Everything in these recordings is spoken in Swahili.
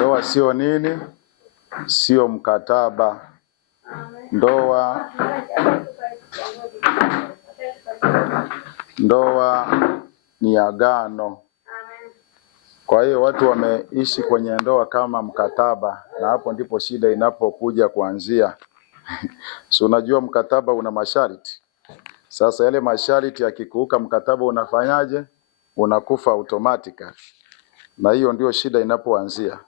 Ndoa sio nini? Sio mkataba. Ndoa ni agano. Kwa hiyo watu wameishi kwenye ndoa kama mkataba, na hapo ndipo shida inapokuja kuanzia. So unajua mkataba una masharti. Sasa yale masharti yakikuuka mkataba unafanyaje? Unakufa automatically. Na hiyo ndio shida inapoanzia.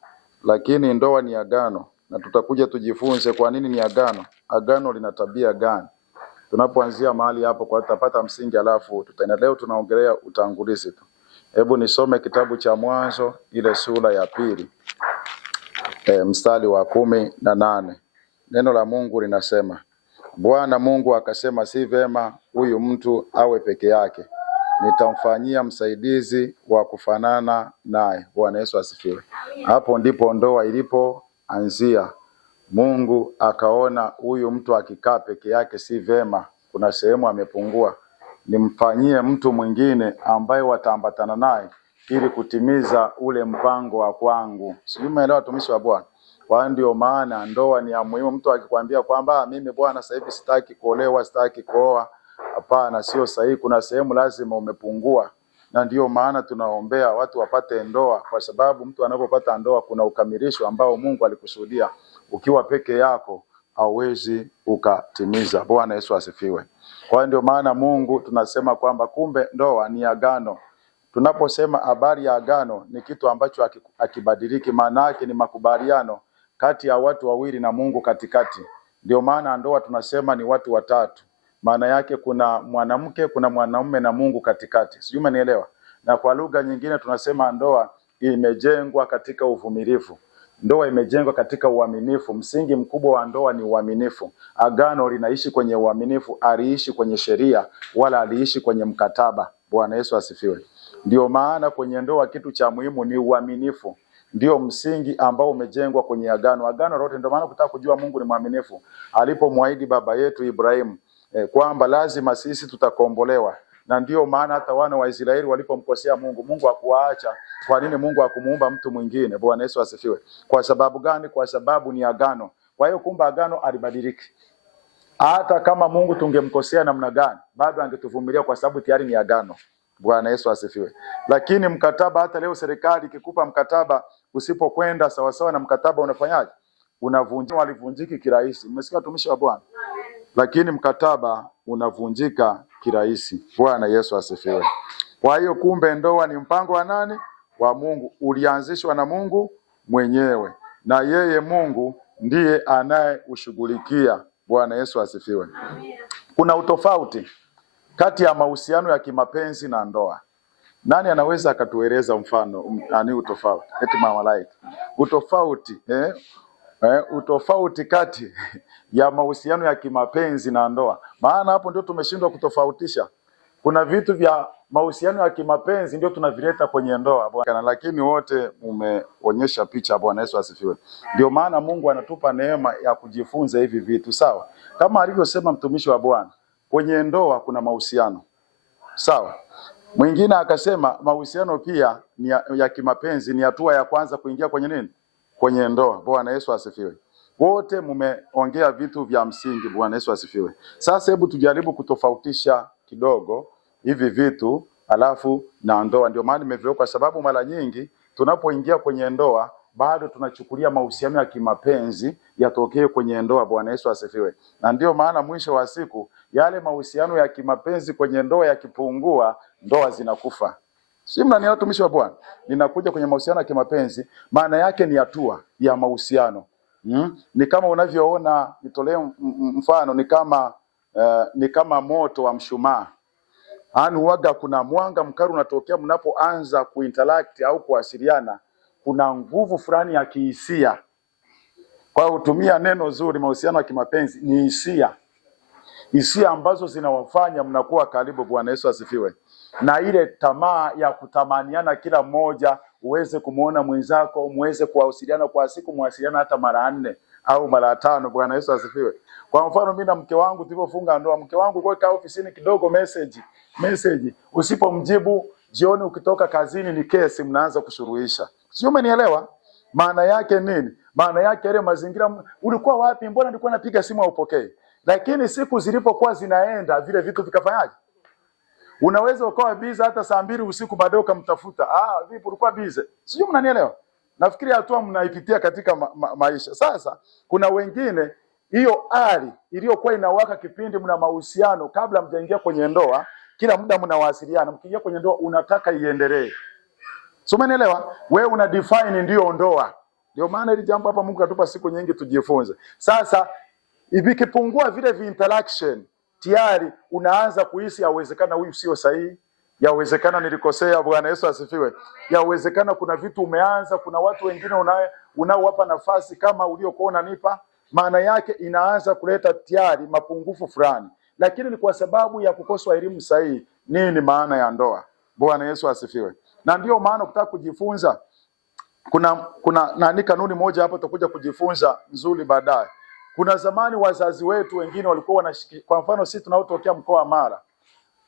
Lakini ndoa ni agano, na tutakuja tujifunze kwa nini ni agano. Agano lina tabia gani? Tunapoanzia mahali hapo kwa tutapata msingi, alafu tutaendelea. Leo tunaongelea utangulizi tu. Hebu nisome kitabu cha Mwanzo ile sura ya 2. Mstari wa 18. Neno la Mungu linasema, Bwana Mungu akasema, si vema huyu mtu awe peke yake, nitamfanyia msaidizi wa kufanana naye. Bwana Yesu asifiwe. Hapo ndipo ndoa ilipoanzia. Mungu akaona huyu mtu akikaa peke yake si vema, kuna sehemu amepungua, nimfanyie mtu mwingine ambaye wataambatana naye ili kutimiza ule mpango wa kwangu. Sijui umeelewa watumishi wa Bwana? Kwa ndio maana ndoa ni ya muhimu. Mtu akikwambia kwamba mimi bwana sasa hivi sitaki kuolewa, sitaki kuoa, hapana, sio sahihi. Kuna sehemu lazima umepungua. Na ndio maana tunaombea watu wapate ndoa, kwa sababu mtu anapopata ndoa kuna ukamilisho ambao Mungu alikusudia. Ukiwa peke yako hauwezi ukatimiza. Bwana Yesu asifiwe. Kwa ndio maana Mungu tunasema kwamba kumbe ndoa ni agano. Tunaposema habari ya agano ni kitu ambacho hakibadiliki, maana yake ni makubaliano kati ya watu wawili na Mungu katikati. Ndio maana ndoa tunasema ni watu watatu. Maana yake kuna mwanamke, kuna mwanaume na Mungu katikati. Sijui umenielewa? Na kwa lugha nyingine tunasema ndoa imejengwa katika uvumilivu. Ndoa imejengwa katika uaminifu. Msingi mkubwa wa ndoa ni uaminifu. Agano linaishi kwenye uaminifu, aliishi kwenye sheria wala aliishi kwenye mkataba. Bwana Yesu asifiwe. Ndio maana kwenye ndoa kitu cha muhimu ni uaminifu. Ndio msingi ambao umejengwa kwenye agano. Agano lote, ndio maana kutaka kujua Mungu ni mwaminifu. Alipomwahidi baba yetu Ibrahimu kwamba lazima sisi tutakombolewa. Na ndio maana hata wana wa Israeli walipomkosea Mungu, Mungu hakuwaacha. Kwa nini Mungu hakumuumba mtu mwingine? Bwana Yesu asifiwe. Kwa sababu gani? Kwa sababu ni agano. Kwa hiyo kumbe agano alibadiliki. Hata kama Mungu tungemkosea namna gani, bado angetuvumilia kwa sababu tayari ni agano. Bwana Yesu asifiwe. Lakini mkataba, hata leo serikali ikikupa mkataba, usipokwenda sawa sawa na mkataba unafanyaje? Unavunjika. Walivunjiki kirahisi. Mmesikia watumishi wa Bwana? Lakini mkataba unavunjika kirahisi. Bwana Yesu asifiwe. Kwa hiyo kumbe ndoa ni mpango wa nani? Wa Mungu. Ulianzishwa na Mungu mwenyewe, na yeye Mungu ndiye anayeushughulikia. Bwana Yesu asifiwe. Kuna utofauti kati ya mahusiano ya kimapenzi na ndoa. Nani anaweza akatueleza mfano ani utofauti? Eti mama Light. Utofauti kati ya mahusiano ya kimapenzi na ndoa. Maana hapo ndio tumeshindwa kutofautisha. Kuna vitu vya mahusiano ya kimapenzi ndio tunavileta kwenye ndoa Bwana, lakini wote umeonyesha picha. Bwana Yesu asifiwe. Ndio maana Mungu anatupa neema ya kujifunza hivi vitu, sawa? Kama alivyosema mtumishi wa Bwana, kwenye ndoa kuna mahusiano. Sawa? Mwingine akasema mahusiano pia ni ya kimapenzi ni hatua ya kwanza kuingia kwenye nini? Kwenye ndoa. Bwana Yesu asifiwe. Wote mumeongea vitu vya msingi. Bwana Yesu asifiwe. Sasa hebu tujaribu kutofautisha kidogo hivi vitu alafu na ndoa. Ndio maana nimeviweka, kwa sababu mara nyingi tunapoingia kwenye ndoa bado tunachukulia mahusiano ya kimapenzi yatokee kwenye ndoa. Bwana Yesu asifiwe. Na ndio maana mwisho wa siku yale mahusiano ya kimapenzi kwenye ndoa yakipungua, ndoa zinakufa. Si mnanielewa watumishi wa Bwana? Ninakuja kwenye mahusiano ya kimapenzi, maana yake ni hatua ya mahusiano. Ni kama unavyoona, nitolee mfano, ni kama moto wa mshumaa. Huaga kuna mwanga mkali unatokea mnapoanza kuinteract au kuwasiliana. Kuna nguvu fulani ya kihisia. Kwa kutumia neno zuri, mahusiano ya kimapenzi ni hisia. Hisia ambazo zinawafanya mnakuwa karibu. Bwana Yesu asifiwe. Na ile tamaa ya kutamaniana, kila mmoja uweze kumuona mwenzako, muweze kuwasiliana kwa siku, muwasiliana hata mara 4 au mara 5. Bwana Yesu asifiwe. Kwa mfano mimi na mke wangu tulipofunga ndoa, mke wangu kwa ofisini kidogo message, usipomjibu jioni ukitoka kazini ni kesi mnaanza kushuruhisha. Sio, umenielewa? Maana yake nini? Maana yake ile mazingira, ulikuwa wapi? Mbona nilikuwa napiga simu haupokei? Lakini siku zilipokuwa zinaenda, vile vitu vikafanyaje? Unaweza ukawa busy hata saa 2 usiku baadaye ukamtafuta. Vipi ulikuwa busy? Sijui mnanielewa. Nafikiri hatua mnaipitia katika maisha. Sasa kuna wengine hiyo hali iliyokuwa inawaka kipindi mna mahusiano kabla mjaingia kwenye ndoa, kila muda mnawasiliana, mkiingia kwenye ndoa unataka iendelee. So umenielewa? Wewe una define ndio ndoa. Ndio maana ile jambo hapa Mungu katupa siku nyingi tujifunze. Sasa vikipungua vile interaction, tayari unaanza kuhisi yawezekana huyu sio sahihi, yawezekana nilikosea. Bwana Yesu asifiwe. Yawezekana kuna vitu umeanza, kuna watu wengine unaowapa nafasi kama uliokuwa unanipa. Maana yake inaanza kuleta tayari mapungufu fulani, lakini ni kwa sababu ya kukosa elimu sahihi. Nini maana ya ndoa? Bwana Yesu asifiwe. Na ndio maana ukitaka kujifunza, kuna kanuni moja hapo tutakuja kujifunza nzuri baadaye. Kuna zamani wazazi wetu wengine walikuwa wanashiki, kwa mfano sisi tunaotokea mkoa wa Mara,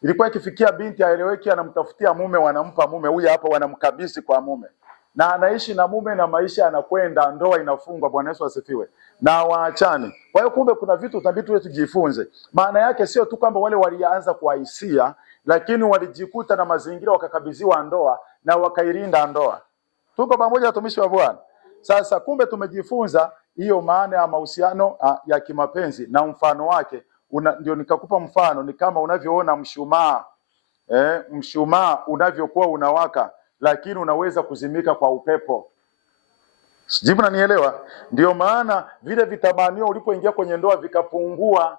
ilikuwa ikifikia binti aeleweki anamtafutia mume, wanampa mume huyu hapa, wanamkabidhi kwa mume, na anaishi na mume na maisha yanakwenda, ndoa inafungwa. Bwana Yesu asifiwe. Na waachane. Kwa hiyo kumbe kuna vitu tabitu wetu tujifunze. Maana yake sio tu kwamba wale walianza kwa hisia, lakini walijikuta na mazingira wakakabidhiwa ndoa na wakailinda ndoa. Tuko pamoja watumishi wa Bwana? Sasa kumbe tumejifunza hiyo maana ya mahusiano ya kimapenzi na mfano wake. Ndio nikakupa mfano, ni kama unavyoona mshumaa. Mshumaa unavyokuwa unawaka, lakini unaweza kuzimika kwa upepo. Sijui mnanielewa? Ndio maana vile vitamanio ulipoingia kwenye ndoa vikapungua.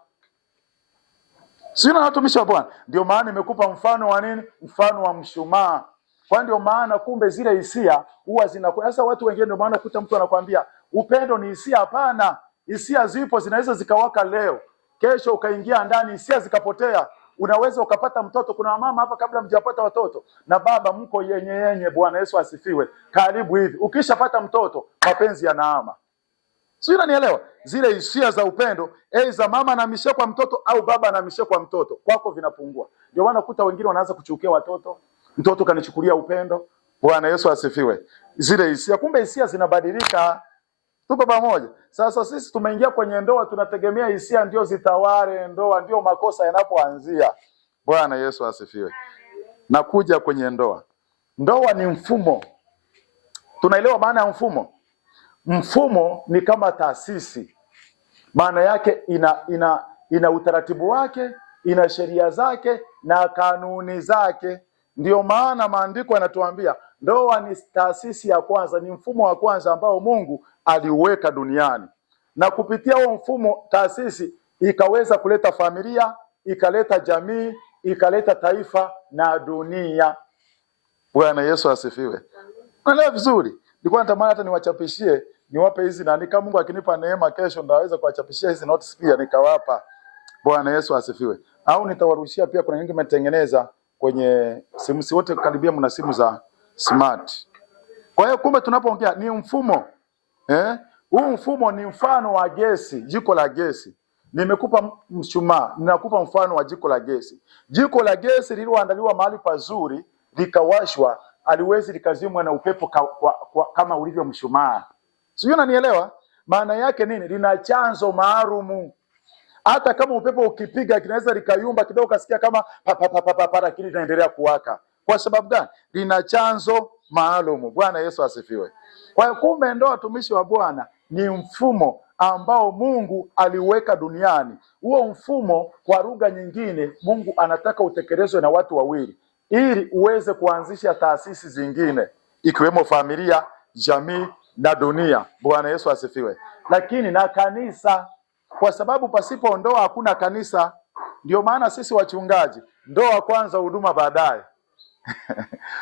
Sina watumishi wa Bwana. Ndio maana nimekupa mfano wa nini? Mfano wa mshumaa. Kwa ndio maana kumbe zile hisia huwa zinakuwa. Sasa watu wengine ndio maana kuta mtu anakuambia upendo ni hisia. Hapana. Hisia zipo, zinaweza zikawaka leo, kesho ukaingia ndani hisia zikapotea. Unaweza ukapata mtoto. Kuna mama hapa kabla mjapata watoto na baba mko yenye. Bwana Yesu asifiwe. Karibu hivi. Ukishapata mtoto mapenzi yanahama. Sio, unanielewa? Zile hisia za upendo, za mama anamishia kwa mtoto au baba anamishia kwa mtoto, kwako vinapungua. Ndio maana kuta wengine wanaanza kuchukia watoto. Mtoto kanichukulia upendo. Bwana Yesu asifiwe. Zile hisia, kumbe hisia zinabadilika. Tuko pamoja? Sasa sisi tumeingia kwenye ndoa, tunategemea hisia ndio zitawale ndoa, ndio makosa yanapoanzia. Bwana Yesu asifiwe. Na kuja kwenye ndoa. Ndoa ni mfumo. Tunaelewa maana ya mfumo? Mfumo ni kama taasisi. Maana yake ina utaratibu wake, ina sheria zake na kanuni zake. Ndio maana maandiko yanatuambia ndoa ni taasisi ya kwanza, ni mfumo wa kwanza ambao Mungu aliuweka duniani. Na kupitia huo mfumo, taasisi ikaweza kuleta familia, ikaleta jamii, ikaleta taifa na dunia. Bwana Yesu asifiwe. Naelewa vizuri. Nilikuwa natamani hata niwachapishie, niwape hizi nani, kama Mungu akinipa neema kesho ndaweza kuwachapishia hizi notes pia nikawapa. Bwana Yesu asifiwe. Au nitawarushia pia, kuna nyingi nimetengeneza kwenye simu, si wote karibia mna simu za smart. Kwa hiyo kumbe tunapoongea ni mfumo. Huu mfumo ni mfano wa gesi, jiko la gesi. Nimekupa mshumaa, ninakupa mfano wa jiko la gesi. Jiko la gesi lililoandaliwa mahali pazuri, likawashwa, aliwezi likazimwa na upepo kama ulivyo mshumaa. Sio, unanielewa? Maana yake nini? Lina chanzo maalum. Hata kama upepo ukipiga kinaweza likayumba kidogo, kasikia kama lakini linaendelea kuwaka. Kwa sababu gani? Lina chanzo maalum. Bwana Yesu asifiwe. Kwa hiyo kumbe ndoa, watumishi wa Bwana, ni mfumo ambao Mungu aliweka duniani. Huo mfumo kwa lugha nyingine Mungu anataka utekelezwe na watu wawili ili uweze kuanzisha taasisi zingine ikiwemo familia, jamii na dunia. Bwana Yesu asifiwe. Lakini na kanisa, kwa sababu pasipo ndoa hakuna kanisa. Ndio maana sisi wachungaji, ndoa kwanza, huduma baadaye.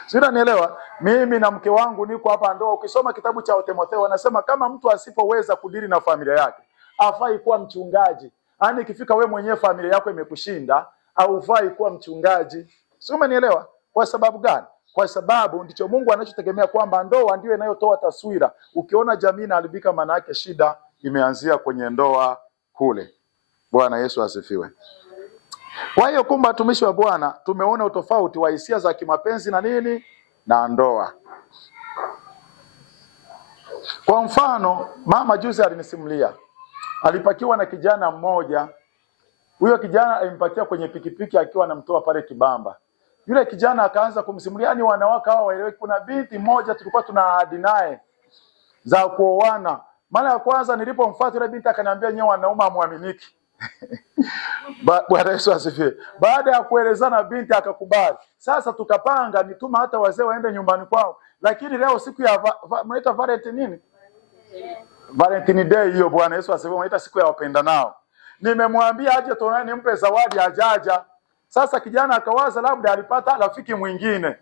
Sio, unanielewa? Mimi na mke wangu niko hapa ndoa. Ukisoma kitabu cha Timotheo anasema kama mtu asipoweza kudili na familia yake, afai kuwa mchungaji. Yaani ikifika we mwenyewe familia yako imekushinda, haufai kuwa mchungaji. Sio, umenielewa? Kwa sababu gani? Kwa sababu ndicho Mungu anachotegemea, kwamba ndoa ndio inayotoa taswira. Ukiona jamii inaharibika, maana yake shida imeanzia kwenye ndoa kule. Bwana Yesu asifiwe. Kwa hiyo kumbe, watumishi wa Bwana, tumeona utofauti wa hisia za kimapenzi na nini na ndoa. Kwa mfano, mama juzi alinisimulia, alipakiwa na kijana mmoja. Huyo kijana alimpakia kwenye pikipiki akiwa anamtoa pale Kibamba. Yule kijana akaanza kumsimulia, yani wanawake hao waelewe, kuna binti mmoja tulikuwa tuna ahadi naye za kuoana. Mara ya kwanza nilipomfuata yule binti akaniambia, nyewe wanaume muaminiki. Bwana Yesu asifiwe. Baada ya kuelezana binti akakubali. Sasa tukapanga nituma hata wazee waende nyumbani kwao. Lakini leo siku ya mnaita Valentine nini? Valentine Day hiyo, Bwana Yesu asifiwe, mnaita siku ya wapendanao. Nimemwambia aje tuonane nimpe zawadi, hajaja. Sasa kijana akawaza labda alipata rafiki mwingine.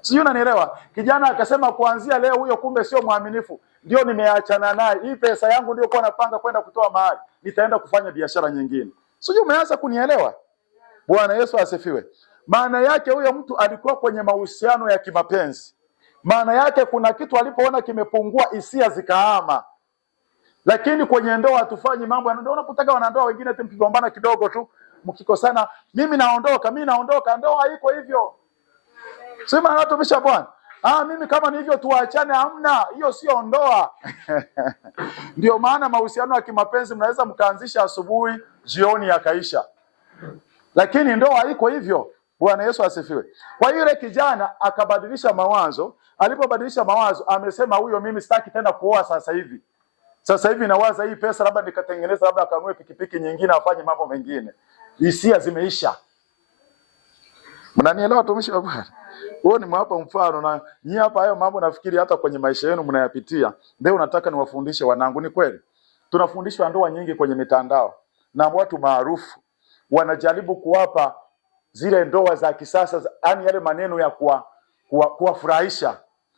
Sijui unanielewa? Kijana akasema kuanzia leo huyo kumbe sio mwaminifu. Ndio nimeachana naye. Hii pesa yangu ndio kwa napanga kwenda kutoa mahali. Nitaenda kufanya biashara nyingine. Sijui umeanza kunielewa? Bwana Yesu asifiwe. Maana yake huyo mtu alikuwa kwenye mahusiano ya kimapenzi. Maana yake kuna kitu alipoona kimepungua, hisia zikahama. Lakini kwenye ndoa hatufanyi mambo ya ndoa. Unapotaka wanandoa wengine mkigombana kidogo tu, mkikosana, mimi naondoka, ndoa haiko hivyo. Sema anatumisha Bwana. Mimi kama ni hivyo tuachane, hamna. Hiyo sio ndoa. Ndio maana mahusiano ya kimapenzi mnaweza mkaanzisha asubuhi, jioni yakaisha. Lakini ndoa haiko hivyo. Bwana Yesu asifiwe. Kwa hiyo yule kijana akabadilisha mawazo. Alipobadilisha mawazo, amesema huyo mimi sitaki tena kuoa sasa hivi. Sasa hivi nawaza hii pesa labda nikatengeneza, labda akanunue pikipiki nyingine, afanye mambo mengine. Hisia zimeisha. Mnanielewa watumishi wa Bwana? Huo ni mwapa mfano, na nyinyi hapa hayo mambo nafikiri hata kwenye maisha yenu mnayapitia. Leo nataka niwafundishe wanangu. Ni kweli tunafundishwa ndoa nyingi kwenye mitandao na watu maarufu wanajaribu kuwapa zile ndoa za kisasa, yani yale maneno ya kuwafurahisha.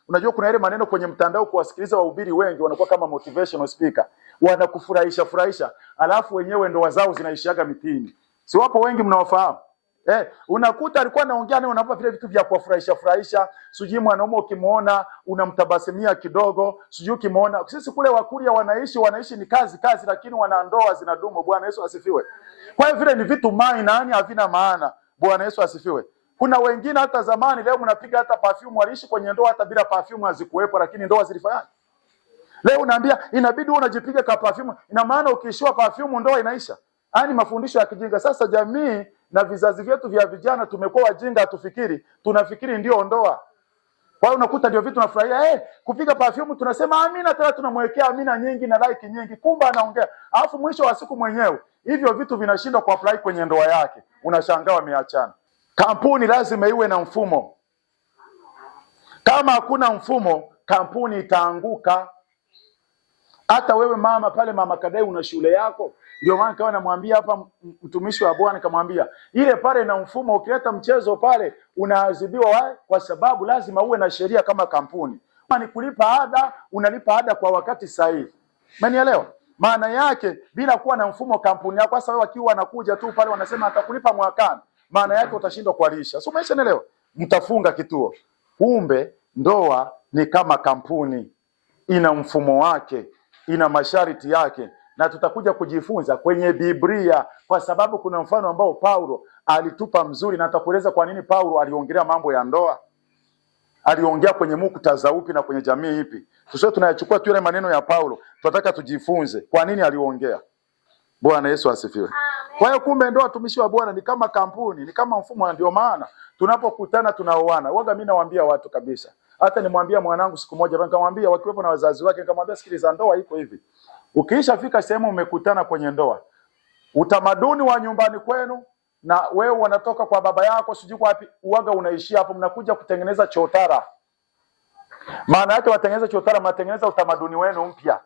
Unajua kuna yale maneno kwenye mtandao kuwasikiliza wahubiri wengi wanakuwa kama motivational speaker. Wanakufurahisha, alafu wenyewe ndoa zao zinaishiaga mitini. Si wapo wengi mnawafahamu? Unakuta alikuwa anaongea naye, unapa vile vitu vya kuwafurahisha. Sijui mwanaume ukimuona unamtabasamia kidogo, sijui ukimuona. Sisi kule Wakuria wanaishi ni kazi, lakini wana ndoa zinadumu. Bwana Yesu asifiwe. Kwa hiyo vile ni vitu yani havina maana. Bwana Yesu asifiwe. Kuna wengine hata zamani, leo mnapiga hata perfume, waliishi kwenye ndoa hata bila perfume hazikuwepo, lakini ndoa zilifanya. Leo unaambia inabidi unajipiga kwa perfume, ina maana ukiishiwa perfume ndoa inaisha. Yaani mafundisho ya kijinga. Sasa jamii na vizazi vyetu vya vijana tumekuwa wajinga, tunafikiri ndio ndoa. Kwa hiyo unakuta ndio vitu tunafurahia, kupiga perfume tunasema amina, tena tunamwekea amina nyingi na like nyingi, kumbe anaongea. Alafu mwisho wa siku mwenyewe hivyo vitu vinashindwa kuapply kwenye ndoa yake. Unashangaa wameachana. Kampuni lazima iwe na mfumo. Kama hakuna mfumo, kampuni itaanguka. Hata wewe mama pale, Mama Kadai, una shule yako. Ndio maana kawa namwambia hapa mtumishi wa Bwana, kamwambia ile pale na mfumo, ukileta mchezo pale unaadhibiwa, kwa sababu lazima uwe na sheria kama kampuni. Kama ni kulipa ada, unalipa ada kwa wakati sahihi. Umenielewa? Maana yake bila kuwa na mfumo kampuni yako, sasa wewe wakiwa wanakuja tu pale wanasema atakulipa mwakani, maana yake utashindwa kualisha. So umeshaelewa? Mtafunga kituo. Kumbe ndoa ni kama kampuni, ina mfumo wake, ina masharti yake, na tutakuja kujifunza kwenye Biblia, kwa sababu kuna mfano ambao Paulo alitupa mzuri, na atakueleza kwa nini Paulo aliongelea mambo ya ndoa. Aliongea kwenye muktadha upi na kwenye jamii ipi. Tusio tunayachukua tu ile maneno ya Paulo, tunataka tujifunze kwa nini aliongea. Bwana Yesu asifiwe. Kwa hiyo kumbe ndoa, watumishi wa Bwana, ni kama kampuni, ni kama mfumo. Ndio maana tunapokutana tunaoana. Waga mimi nawaambia watu kabisa. Hata nimwambia mwanangu siku moja, nikamwambia wakiwepo na wazazi wake, nikamwambia sikiliza, ndoa iko hivi. Ukiisha fika sehemu umekutana kwenye ndoa, utamaduni wa nyumbani kwenu na wewe wanatoka kwa baba yako sijui wapi, uwaga unaishia hapo, mnakuja kutengeneza chotara. Maana yake watengeneza chotara, mnatengeneza utamaduni wenu mpya.